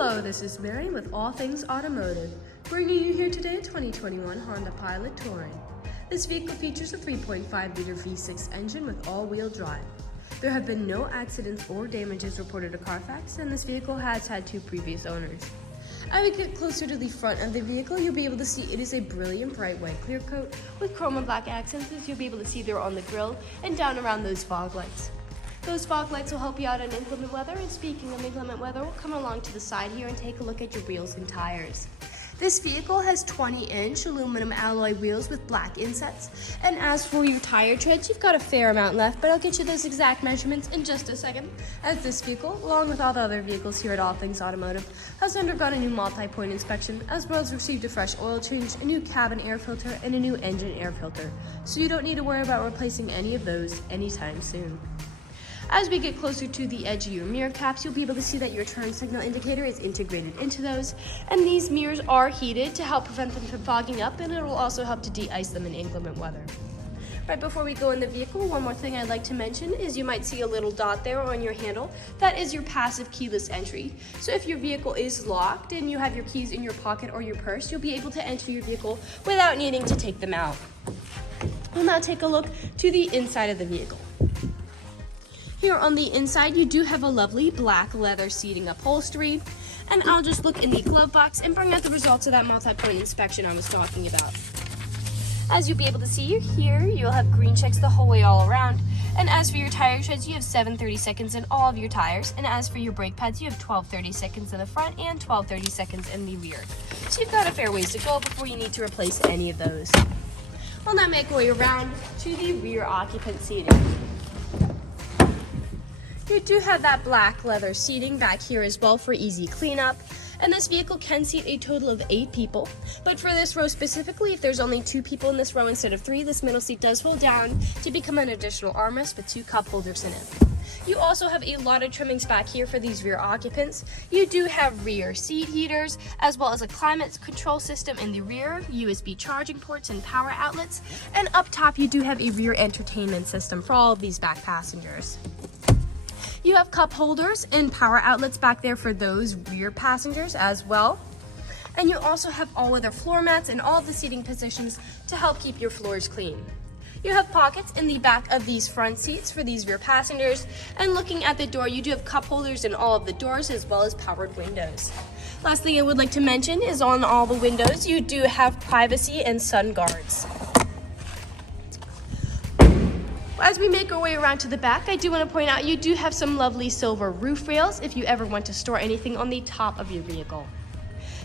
Hello, this is Mary with All Things Automotive, bringing you here today a 2021 Honda Pilot Touring. This vehicle features a 3.5-liter V6 engine with all-wheel drive. There have been no accidents or damages reported to CARFAX, and this vehicle has had 2 previous owners. As we get closer to the front of the vehicle, you'll be able to see it is a brilliant bright white clear coat with chrome and black accents, as you'll be able to see there on the grille and down around those fog lights. Those fog lights will help you out in inclement weather, and speaking of inclement weather, we'll come along to the side here and take a look at your wheels and tires. This vehicle has 20-inch aluminum alloy wheels with black insets, and as for your tire treads, you've got a fair amount left, but I'll get you those exact measurements in just a second, as this vehicle, along with all the other vehicles here at All Things Automotive, has undergone a new multi-point inspection, as well as received a fresh oil change, a new cabin air filter, and a new engine air filter, so you don't need to worry about replacing any of those anytime soon. As we get closer to the edge of your mirror caps, you'll be able to see that your turn signal indicator is integrated into those, and these mirrors are heated to help prevent them from fogging up, and it will also help to de-ice them in inclement weather. Right before we go in the vehicle, one more thing I'd like to mention is you might see a little dot there on your handle. That is your passive keyless entry. So if your vehicle is locked and you have your keys in your pocket or your purse, you'll be able to enter your vehicle without needing to take them out. We'll now take a look to the inside of the vehicle. Here on the inside, you do have a lovely black leather seating upholstery, and I'll just look in the glove box and bring out the results of that multi-point inspection I was talking about. As you'll be able to see here, you'll have green checks the whole way all around, and as for your tire treads, you have 7 30-seconds in all of your tires, and as for your brake pads, you have 12 30-seconds in the front and 12 30-seconds in the rear. So you've got a fair ways to go before you need to replace any of those. We'll now make our way around to the rear occupant seating. You do have that black leather seating back here as well for easy cleanup, and this vehicle can seat a total of 8 people, but for this row specifically, if there's only 2 people in this row instead of 3, this middle seat does fold down to become an additional armrest with 2 cup holders in it. You also have a lot of trimmings back here for these rear occupants. You do have rear seat heaters, as well as a climate control system in the rear, USB charging ports and power outlets, and up top you do have a rear entertainment system for all of these back passengers. You have cup holders and power outlets back there for those rear passengers as well. And you also have all-weather floor mats in all of the seating positions to help keep your floors clean. You have pockets in the back of these front seats for these rear passengers, and looking at the door, you do have cup holders in all of the doors as well as powered windows. Last thing I would like to mention is on all the windows, you do have privacy and sun guards. As we make our way around to the back, I do want to point out you do have some lovely silver roof rails if you ever want to store anything on the top of your vehicle.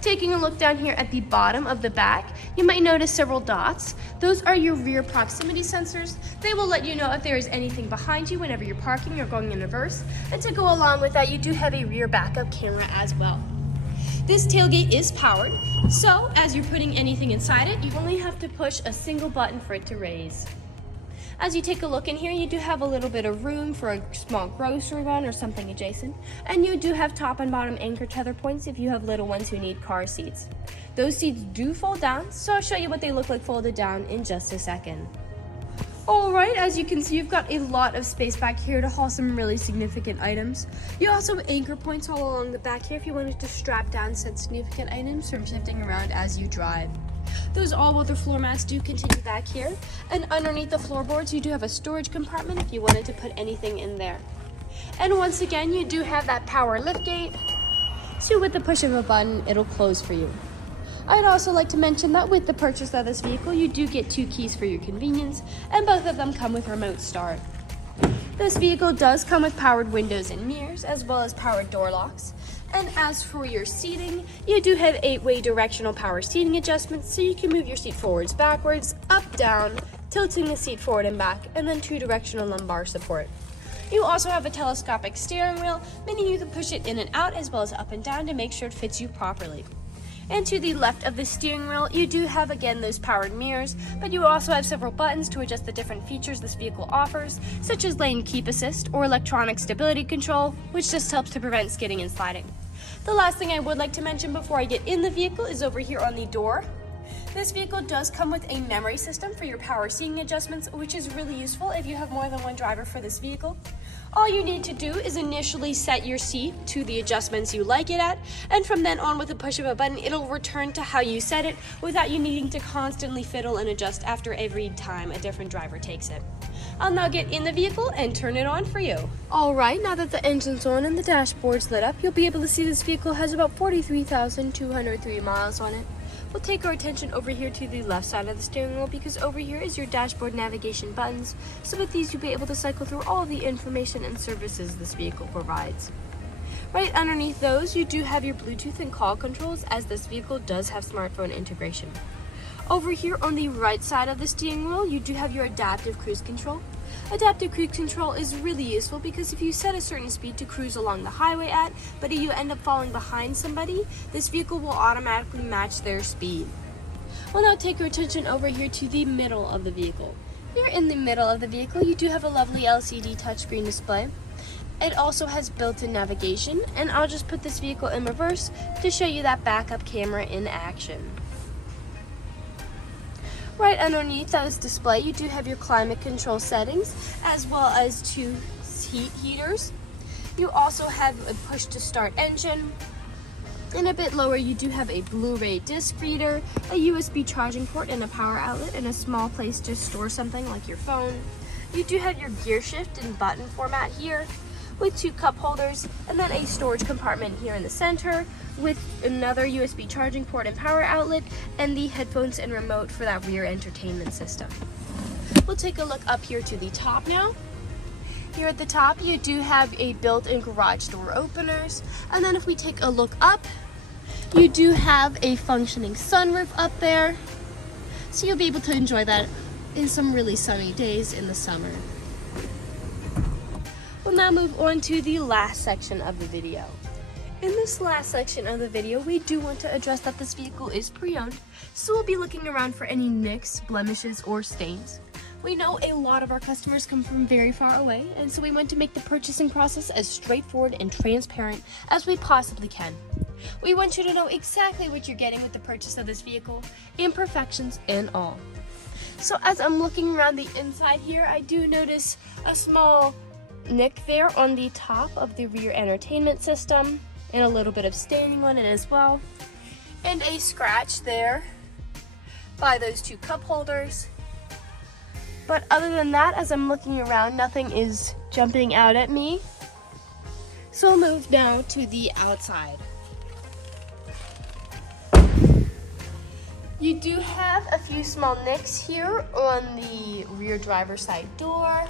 Taking a look down here at the bottom of the back, you might notice several dots. Those are your rear proximity sensors. They will let you know if there is anything behind you whenever you're parking or going in reverse. And to go along with that, you do have a rear backup camera as well. This tailgate is powered, so as you're putting anything inside it, you only have to push a single button for it to raise. As you take a look in here, you do have a little bit of room for a small grocery run or something adjacent, and you do have top and bottom anchor tether points if you have little ones who need car seats. Those seats do fold down, so I'll show you what they look like folded down in just a second. Alright, as you can see, you've got a lot of space back here to haul some really significant items. You also have anchor points all along the back here if you wanted to strap down said significant items from shifting around as you drive. Those all-weather floor mats do continue back here, and underneath the floorboards you do have a storage compartment if you wanted to put anything in there. And once again, you do have that power liftgate, so with the push of a button it'll close for you. I'd also like to mention that with the purchase of this vehicle you do get 2 keys for your convenience, and both of them come with remote start. This vehicle does come with powered windows and mirrors, as well as powered door locks. And as for your seating, you do have 8-way directional power seating adjustments, so you can move your seat forwards, backwards, up, down, tilting the seat forward and back, and then 2 directional lumbar support. You also have a telescopic steering wheel, meaning you can push it in and out as well as up and down to make sure it fits you properly. And to the left of the steering wheel, you do have again those powered mirrors, but you also have several buttons to adjust the different features this vehicle offers, such as lane keep assist or electronic stability control, which just helps to prevent skidding and sliding. The last thing I would like to mention before I get in the vehicle is over here on the door. This vehicle does come with a memory system for your power seating adjustments, which is really useful if you have more than one driver for this vehicle. All you need to do is initially set your seat to the adjustments you like it at, and from then on with the push of a button, it'll return to how you set it without you needing to constantly fiddle and adjust after every time a different driver takes it. I'll now get in the vehicle and turn it on for you. Alright, now that the engine's on and the dashboard's lit up, you'll be able to see this vehicle has about 43,203 miles on it. We'll take our attention over here to the left side of the steering wheel because over here is your dashboard navigation buttons. So with these, you'll be able to cycle through all the information and services this vehicle provides. Right underneath those, you do have your Bluetooth and call controls, as this vehicle does have smartphone integration. Over here on the right side of the steering wheel, you do have your adaptive cruise control. Adaptive cruise control is really useful because if you set a certain speed to cruise along the highway at, but you end up falling behind somebody, this vehicle will automatically match their speed. We'll now take your attention over here to the middle of the vehicle. Here in the middle of the vehicle, you do have a lovely LCD touchscreen display. It also has built-in navigation, and I'll just put this vehicle in reverse to show you that backup camera in action. Right underneath that display, you do have your climate control settings, as well as 2 heat heaters. You also have a push to start engine, and a bit lower you do have a Blu-ray disc reader, a USB charging port and a power outlet, and a small place to store something like your phone. You do have your gear shift in button format here, with 2 cup holders, and then a storage compartment here in the center with another USB charging port and power outlet, and the headphones and remote for that rear entertainment system. We'll take a look up here to the top now. Here at the top, you do have a built-in garage door openers, and then if we take a look up, you do have a functioning sunroof up there, so you'll be able to enjoy that in some really sunny days in the summer. We'll now move on to the last section of the video. In this last section of the video, we do want to address that this vehicle is pre-owned, so we'll be looking around for any nicks, blemishes, or stains. We know a lot of our customers come from very far away, and so we want to make the purchasing process as straightforward and transparent as we possibly can. We want you to know exactly what you're getting with the purchase of this vehicle, imperfections and all. So as I'm looking around the inside here, I do notice a small nick there on the top of the rear entertainment system, and a little bit of staining on it as well, and a scratch there by those 2 cup holders. But other than that, as I'm looking around, nothing is jumping out at me. So I'll move now to the outside. You do have a few small nicks here on the rear driver's side door.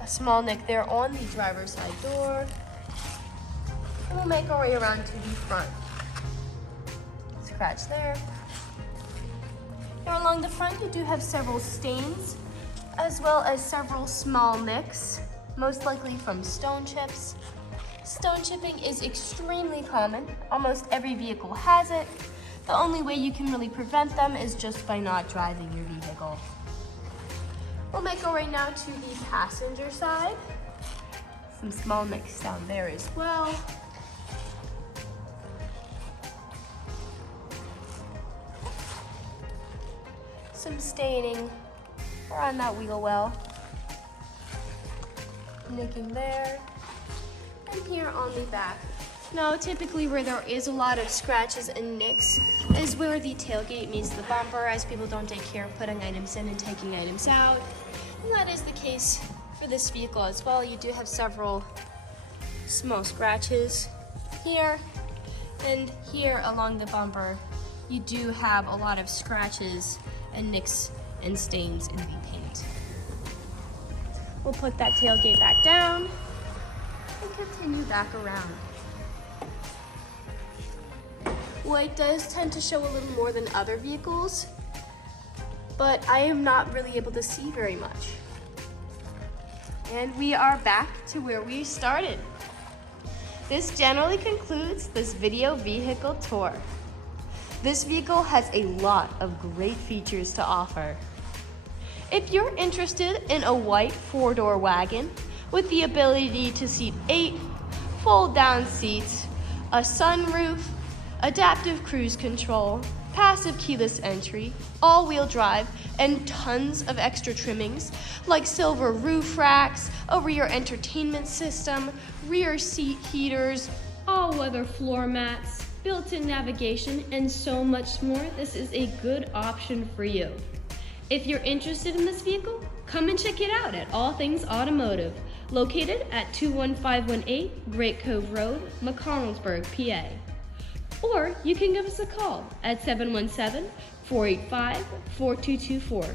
A small nick there on the driver's side door. And we'll make our way around to the front. Scratch there. Here along the front, you do have several stains, as well as several small nicks, most likely from stone chips. Stone chipping is extremely common. Almost every vehicle has it. The only way you can really prevent them is just by not driving your vehicle. We'll make our way now to the passenger side. Some small nicks down there as well. Some staining around that wheel well. Nicking there. And here on the back. Now, typically where there is a lot of scratches and nicks is where the tailgate meets the bumper, as people don't take care of putting items in and taking items out. And that is the case for this vehicle as well. You do have several small scratches here and here along the bumper. You do have a lot of scratches and nicks and stains in the paint. We'll put that tailgate back down and continue back around. White does tend to show a little more than other vehicles, but I am not really able to see very much. And we are back to where we started. This generally concludes this video vehicle tour. This vehicle has a lot of great features to offer. If you're interested in a white 4-door wagon with the ability to seat 8, fold-down seats, a sunroof, adaptive cruise control, passive keyless entry, all-wheel drive, and tons of extra trimmings like silver roof racks, a rear entertainment system, rear seat heaters, all-weather floor mats, built-in navigation, and so much more. This is a good option for you. If you're interested in this vehicle, come and check it out at All Things Automotive, located at 21518 Great Cove Road, McConnellsburg, PA. Or you can give us a call at 717-485-4224.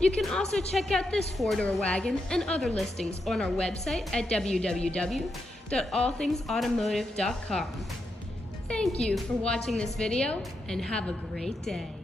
You can also check out this four-door wagon and other listings on our website at www.allthingsautomotive.com. Thank you for watching this video and have a great day.